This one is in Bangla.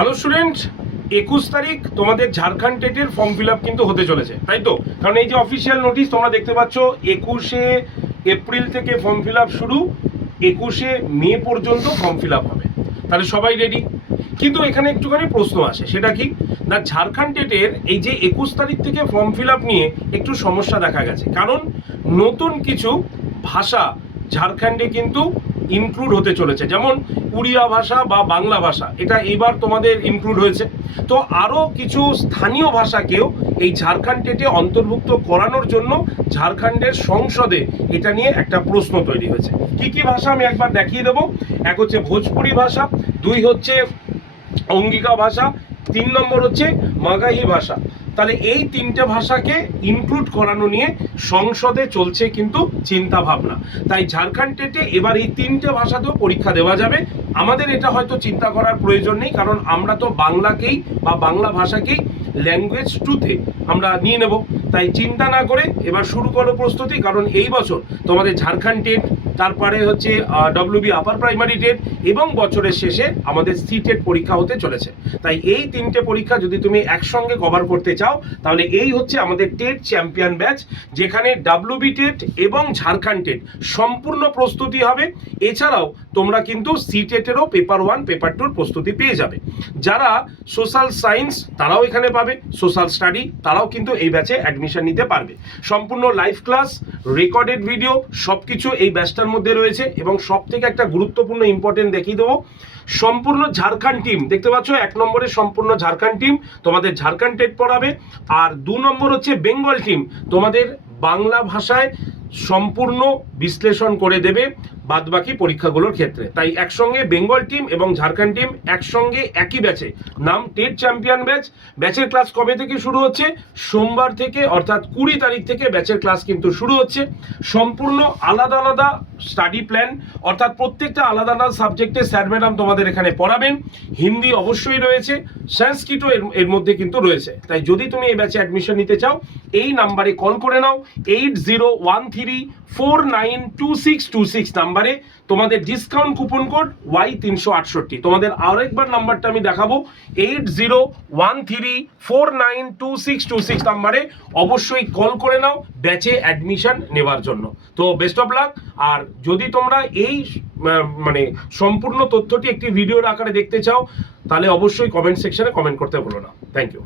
হ্যালো স্টুডেন্ট, 21 তারিখ তোমাদের ঝাড়খণ্ড টেটের ফর্ম ফিল আপ কিন্তু হতে চলেছে, তাই তো? কারণ এই যে অফিসিয়াল নোটিশ তোমরা দেখতে পাচ্ছ, 21শে এপ্রিল থেকে ফর্ম ফিল আপ শুরু, 21শে মে পর্যন্ত ফর্ম ফিল আপ হবে। তাহলে সবাই রেডি? কিন্তু এখানে একটুখানি প্রশ্ন আসে, সেটা কি না, ঝাড়খণ্ড টেটের এই যে 21 তারিখ থেকে ফর্ম ফিল আপ নিয়ে একটু সমস্যা দেখা গেছে। কারণ নতুন কিছু ভাষা ঝাড়খণ্ডে কিন্তু ইনক্লুড হতে চলেছে, যেমন উড়িয়া ভাষা বা বাংলা ভাষা, এটা এবার তোমাদের ইনক্লুড হয়েছে। তো আরও কিছু স্থানীয় ভাষাকেও এই ঝাড়খণ্ড টেটে অন্তর্ভুক্ত করানোর জন্য ঝাড়খণ্ডের সংসদে এটা নিয়ে একটা প্রশ্ন তৈরি হয়েছে। কি কি ভাষা আমি একবার দেখিয়ে দেবো। এক হচ্ছে ভোজপুরি ভাষা, দুই হচ্ছে অঙ্গিকা ভাষা, 3 নম্বর হচ্ছে মাগাহি ভাষা। তাহলে এই 3টে ভাষাকে ইনক্লুড করানো নিয়ে সংসদে চলছে কিন্তু চিন্তা ভাবনা। তাই ঝাড়খণ্ড টেটে এবার এই 3টে ভাষাতেও পরীক্ষা দেওয়া যাবে। আমাদের এটা হয়তো চিন্তা করার প্রয়োজন নেই, কারণ আমরা তো বাংলাকেই বা বাংলা ভাষাকেই ল্যাঙ্গুয়েজ 2তে আমরা নিয়ে নেব। তাই চিন্তা না করে এবার শুরু করো প্রস্তুতি, কারণ এই বছর তোমাদের ঝাড়খণ্ড টেট, তারপরে হচ্ছে ডব্লিউবি আপার প্রাইমারি টেট এবং বছরের শেষে আমাদের সি টেট পরীক্ষা হতে চলেছে। তাই এই 3টে পরীক্ষা যদি তুমি একসঙ্গে কভার করতে চাও, তাহলে এই হচ্ছে আমাদের টেট চ্যাম্পিয়ন ব্যাচ, যেখানে ডব্লিউবি টেট এবং ঝাড়খণ্ড টেট সম্পূর্ণ প্রস্তুতি হবে। এছাড়াও তোমরা কিন্তু সি টেটেরও পেপার 1 পেপার 2 প্রস্তুতি পেয়ে যাবে। যারা সোশ্যাল সায়েন্স তারাও এখানে পাবে, সোশ্যাল স্টাডি তারাও কিন্তু এই ব্যাচে অ্যাডমিশন নিতে পারবে। সম্পূর্ণ লাইভ ক্লাস, রেকর্ডেড ভিডিও সবকিছু এই ব্যাচটার মধ্যে রয়েছে। এবং সব থেকে একটা গুরুত্বপূর্ণ ইম্পর্টেন্ট দেখিয়ে দেবো, সম্পূর্ণ ঝাড়খণ্ড টিম দেখতে পাচ্ছ। 1 নম্বরে সম্পূর্ণ ঝাড়খণ্ড টিম তোমাদের ঝাড়খণ্ড টেট পড়াবে, আর 2 নম্বর হচ্ছে বেঙ্গল টিম তোমাদের বাংলা ভাষায় সম্পূর্ণ বিশ্লেষণ করে দেবে বাদবাকি পরীক্ষাগুলোর ক্ষেত্রে। তাই একসঙ্গে বেঙ্গল টিম এবং ঝাড়খণ্ড টিম একসঙ্গে একই ব্যাচে, নাম টেট চ্যাম্পিয়ন ব্যাচ। ব্যাচের ক্লাস কবে থেকে শুরু হচ্ছে? সোমবার থেকে, অর্থাৎ 20 তারিখ থেকে ব্যাচের ক্লাস কিন্তু শুরু হচ্ছে। সম্পূর্ণ আলাদা আলাদা স্টাডি প্ল্যান, অর্থাৎ প্রত্যেকটা আলাদা আলাদা সাবজেক্টে স্যার ম্যাডাম তোমাদের এখানে পড়াবেন। হিন্দি অবশ্যই রয়েছে, সংস্কৃতও এর মধ্যে কিন্তু রয়েছে। তাই যদি তুমি এই ব্যাচে অ্যাডমিশন নিতে চাও, এই নাম্বারে কল করে নাও, 8013492626 নাম্বারে। তোমাদের ডিসকাউন্ট কুপন কোড Y368। তোমাদের আরেকবার নাম্বারটা আমি দেখাবো, 8013492626 নাম্বারে অবশ্যই কল করে নাও ব্যাচে অ্যাডমিশন নেওয়ার জন্য। তো বেস্ট অফ লাক। আর যদি তোমরা এই মানে সম্পূর্ণ তথ্যটি একটি ভিডিওর আকারে দেখতে চাও, তাহলে অবশ্যই কমেন্ট সেকশনে কমেন্ট করতে ভুলো না। Thank you.